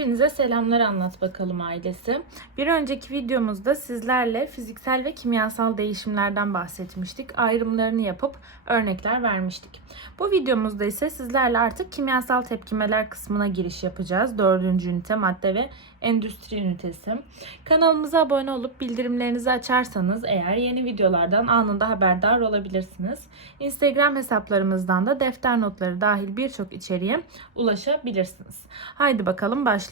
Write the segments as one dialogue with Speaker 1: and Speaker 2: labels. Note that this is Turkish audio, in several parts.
Speaker 1: Hepinize selamlar anlat bakalım ailesi. Bir önceki videomuzda sizlerle fiziksel ve kimyasal değişimlerden bahsetmiştik. Ayrımlarını yapıp örnekler vermiştik. Bu videomuzda ise sizlerle artık kimyasal tepkimeler kısmına giriş yapacağız. Dördüncü ünite madde ve endüstri ünitesi. Kanalımıza abone olup bildirimlerinizi açarsanız eğer yeni videolardan anında haberdar olabilirsiniz. Instagram hesaplarımızdan da defter notları dahil birçok içeriğe ulaşabilirsiniz. Haydi bakalım başlayalım.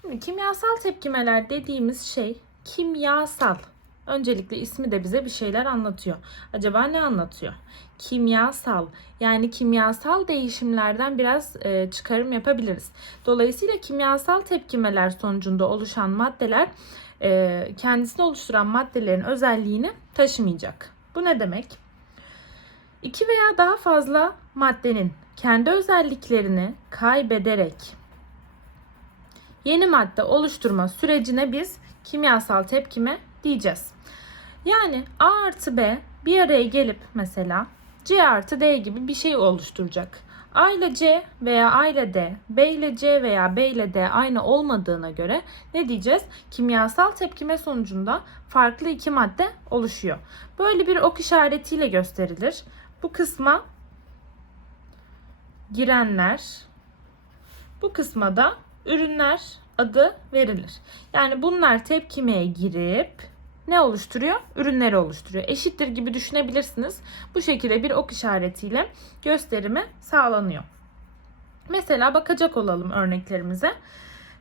Speaker 1: Şimdi kimyasal tepkimeler dediğimiz şey kimyasal. Öncelikle ismi de bize bir şeyler anlatıyor. Acaba ne anlatıyor? Kimyasal. Yani kimyasal değişimlerden biraz e, çıkarım yapabiliriz. Dolayısıyla kimyasal tepkimeler sonucunda oluşan maddeler e, kendisini oluşturan maddelerin özelliğini taşımayacak. Bu ne demek? İki veya daha fazla maddenin kendi özelliklerini kaybederek yeni madde oluşturma sürecine biz kimyasal tepkime diyeceğiz. Yani A artı B bir araya gelip mesela C artı D gibi bir şey oluşturacak. A ile C veya A ile D, B ile C veya B ile D aynı olmadığına göre ne diyeceğiz? Kimyasal tepkime sonucunda farklı iki madde oluşuyor. Böyle bir ok işaretiyle gösterilir. Bu kısma girenler, bu kısma da ürünler adı verilir. Yani bunlar tepkimeye girip ne oluşturuyor? Ürünleri oluşturuyor. Eşittir gibi düşünebilirsiniz. Bu şekilde bir ok işaretiyle gösterimi sağlanıyor. Mesela bakacak olalım örneklerimize.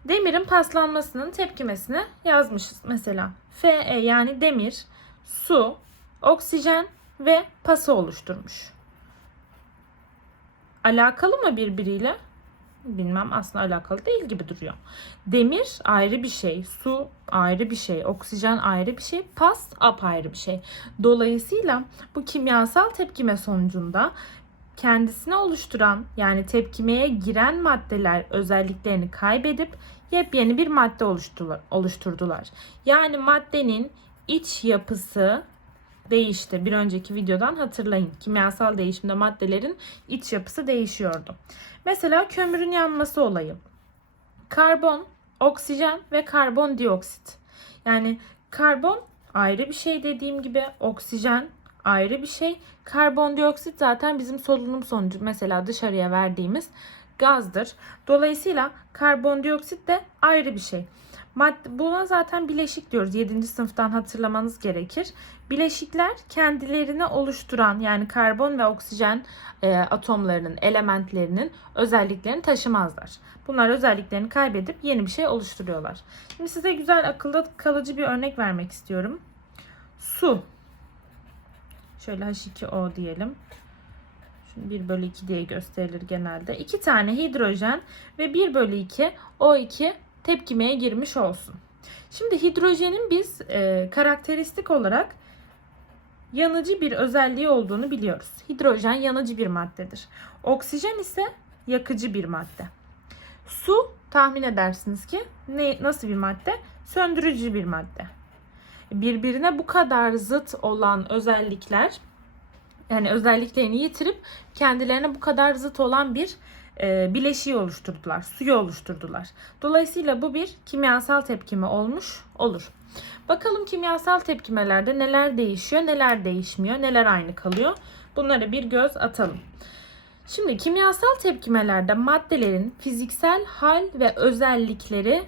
Speaker 1: Demirin paslanmasının tepkimesini yazmışız. Mesela Fe yani demir, su, oksijen ve pası oluşturmuş. Alakalı mı birbiriyle? Bilmem aslında alakalı değil gibi duruyor. Demir ayrı bir şey, su ayrı bir şey, oksijen ayrı bir şey, pas apayrı bir şey. Dolayısıyla bu kimyasal tepkime sonucunda kendisini oluşturan yani tepkimeye giren maddeler özelliklerini kaybedip yepyeni bir madde oluşturdular. Yani maddenin iç yapısı değişti. Bir önceki videodan hatırlayın. Kimyasal değişimde maddelerin iç yapısı değişiyordu. Mesela kömürün yanması olayı. Karbon, oksijen ve karbondioksit. Yani karbon ayrı bir şey dediğim gibi oksijen ayrı bir şey. Karbondioksit zaten bizim solunum sonucu mesela dışarıya verdiğimiz gazdır. Dolayısıyla karbondioksit de ayrı bir şey. Madde, buna zaten bileşik diyoruz. 7. sınıftan hatırlamanız gerekir. Bileşikler kendilerini oluşturan yani karbon ve oksijen e, atomlarının, elementlerinin özelliklerini taşımazlar. Bunlar özelliklerini kaybedip yeni bir şey oluşturuyorlar. Şimdi size güzel akılda kalıcı bir örnek vermek istiyorum. Su. Şöyle H2O diyelim. Şimdi 1 bölü 2 diye gösterilir genelde. 2 tane hidrojen ve 1 bölü 2 O2 tepkimeye girmiş olsun. Şimdi hidrojenin biz e, karakteristik olarak yanıcı bir özelliği olduğunu biliyoruz. Hidrojen yanıcı bir maddedir. Oksijen ise yakıcı bir madde. Su tahmin edersiniz ki ne nasıl bir madde? Söndürücü bir madde. Birbirine bu kadar zıt olan özellikler yani özelliklerini yitirip kendilerine bu kadar zıt olan bir e, bileşiği oluşturdular, suyu oluşturdular. Dolayısıyla bu bir kimyasal tepkime olmuş olur. Bakalım kimyasal tepkimelerde neler değişiyor, neler değişmiyor, neler aynı kalıyor. Bunlara bir göz atalım. Şimdi kimyasal tepkimelerde maddelerin fiziksel hal ve özellikleri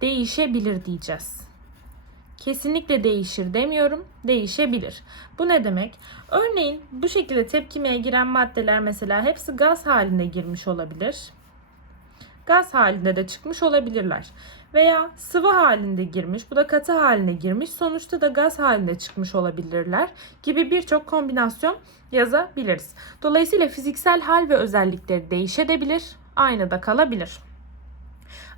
Speaker 1: değişebilir diyeceğiz. Kesinlikle değişir demiyorum. Değişebilir. Bu ne demek? Örneğin bu şekilde tepkimeye giren maddeler mesela hepsi gaz halinde girmiş olabilir. Gaz halinde de çıkmış olabilirler. Veya sıvı halinde girmiş, bu da katı haline girmiş, sonuçta da gaz halinde çıkmış olabilirler gibi birçok kombinasyon yazabiliriz. Dolayısıyla fiziksel hal ve özellikleri değişebilir, aynı da kalabilir.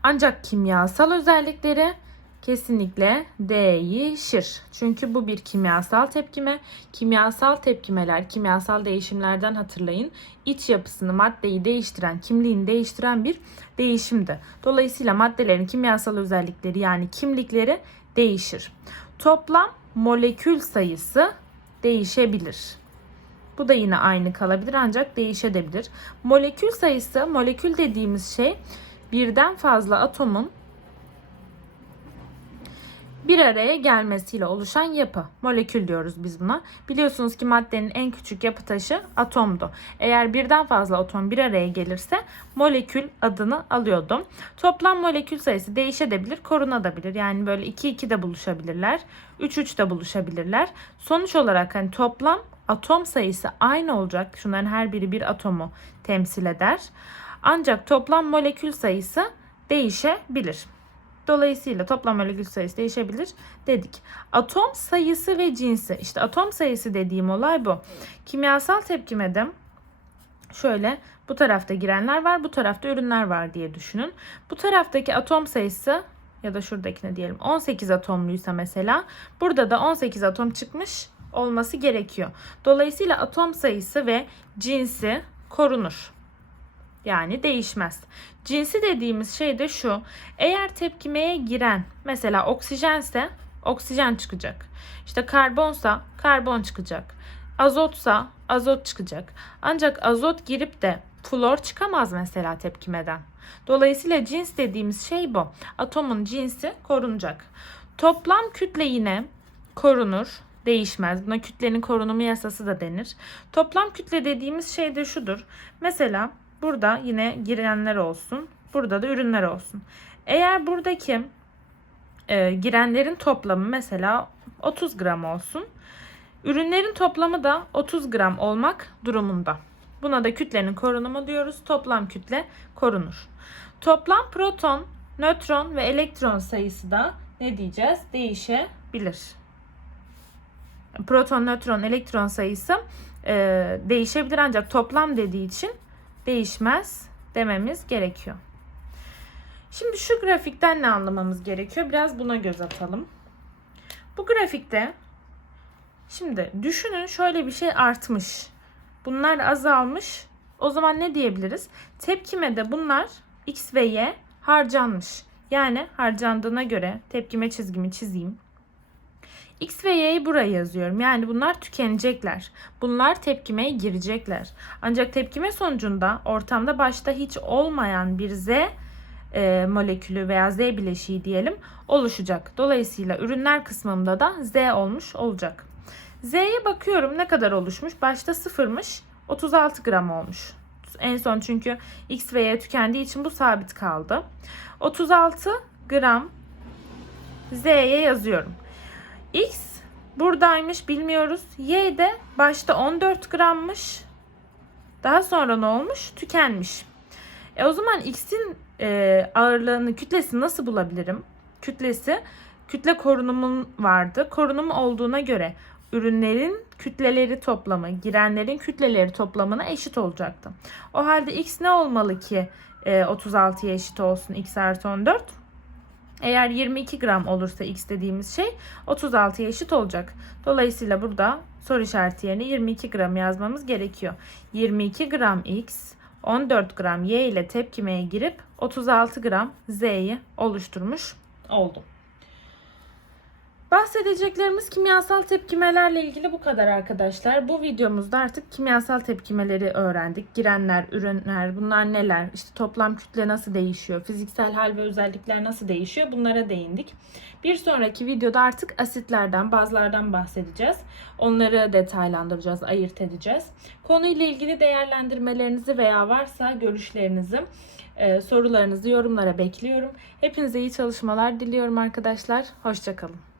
Speaker 1: Ancak kimyasal özellikleri kesinlikle değişir. Çünkü bu bir kimyasal tepkime. Kimyasal tepkimeler, kimyasal değişimlerden hatırlayın. İç yapısını, maddeyi değiştiren, kimliğini değiştiren bir değişimdi. Dolayısıyla maddelerin kimyasal özellikleri yani kimlikleri değişir. Toplam molekül sayısı değişebilir. Bu da yine aynı kalabilir ancak değişebilir. Molekül sayısı, molekül dediğimiz şey birden fazla atomun bir araya gelmesiyle oluşan yapı. Molekül diyoruz biz buna. Biliyorsunuz ki maddenin en küçük yapı taşı atomdu. Eğer birden fazla atom bir araya gelirse molekül adını alıyordu. Toplam molekül sayısı değişebilir, korunabilir. Yani böyle 2-2 de buluşabilirler. 3-3 de buluşabilirler. Sonuç olarak hani toplam atom sayısı aynı olacak. Şunların her biri bir atomu temsil eder. Ancak toplam molekül sayısı değişebilir. Dolayısıyla toplam molekül sayısı değişebilir dedik. Atom sayısı ve cinsi. İşte atom sayısı dediğim olay bu. Kimyasal tepkimede şöyle bu tarafta girenler var, bu tarafta ürünler var diye düşünün. Bu taraftaki atom sayısı ya da şuradakine diyelim 18 atomluysa mesela burada da 18 atom çıkmış olması gerekiyor. Dolayısıyla atom sayısı ve cinsi korunur. Yani değişmez. Cinsi dediğimiz şey de şu. Eğer tepkimeye giren mesela oksijense oksijen çıkacak. İşte karbonsa karbon çıkacak. Azotsa azot çıkacak. Ancak azot girip de flor çıkamaz mesela tepkimeden. Dolayısıyla cins dediğimiz şey bu. Atomun cinsi korunacak. Toplam kütle yine korunur, değişmez. Buna kütlenin korunumu yasası da denir. Toplam kütle dediğimiz şey de şudur. Mesela burada yine girenler olsun. Burada da ürünler olsun. Eğer buradaki e, girenlerin toplamı mesela 30 gram olsun. Ürünlerin toplamı da 30 gram olmak durumunda. Buna da kütlenin korunumu diyoruz. Toplam kütle korunur. Toplam proton, nötron ve elektron sayısı da ne diyeceğiz? Değişebilir. Proton, nötron, elektron sayısı e, değişebilir ancak toplam dediği için değişmez dememiz gerekiyor. Şimdi şu grafikten ne anlamamız gerekiyor? Biraz buna göz atalım. Bu grafikte şimdi düşünün şöyle bir şey artmış. Bunlar azalmış. O zaman ne diyebiliriz? Tepkimede bunlar X ve Y harcanmış. Yani harcandığına göre tepkime çizgimi çizeyim. X ve Y'yi buraya yazıyorum. Yani bunlar tükenecekler. Bunlar tepkimeye girecekler. Ancak tepkime sonucunda ortamda başta hiç olmayan bir Z e, molekülü veya Z bileşiği diyelim oluşacak. Dolayısıyla ürünler kısmında da Z olmuş olacak. Z'ye bakıyorum ne kadar oluşmuş. Başta sıfırmış. 36 gram olmuş. En son çünkü X ve Y tükendiği için bu sabit kaldı. 36 gram Z'ye yazıyorum. X buradaymış bilmiyoruz. Y de başta 14 grammış. Daha sonra ne olmuş? Tükenmiş. E o zaman X'in e, ağırlığını, kütlesini nasıl bulabilirim? Kütlesi, kütle korunumum vardı. Korunum olduğuna göre ürünlerin kütleleri toplamı, girenlerin kütleleri toplamına eşit olacaktı. O halde X ne olmalı ki e, 36'ya eşit olsun X artı 14? Eğer 22 gram olursa x dediğimiz şey 36'ya eşit olacak. Dolayısıyla burada soru işareti yerine 22 gram yazmamız gerekiyor. 22 gram x 14 gram y ile tepkimeye girip 36 gram z'yi oluşturmuş oldu. Bahsedeceklerimiz kimyasal tepkimelerle ilgili bu kadar arkadaşlar. Bu videomuzda artık kimyasal tepkimeleri öğrendik. Girenler, ürünler, bunlar neler? İşte toplam kütle nasıl değişiyor? Fiziksel hal ve özellikler nasıl değişiyor? Bunlara değindik. Bir sonraki videoda artık asitlerden, bazlardan bahsedeceğiz. Onları detaylandıracağız, ayırt edeceğiz. Konuyla ilgili değerlendirmelerinizi veya varsa görüşlerinizi e, sorularınızı yorumlara bekliyorum. Hepinize iyi çalışmalar diliyorum arkadaşlar. Hoşçakalın.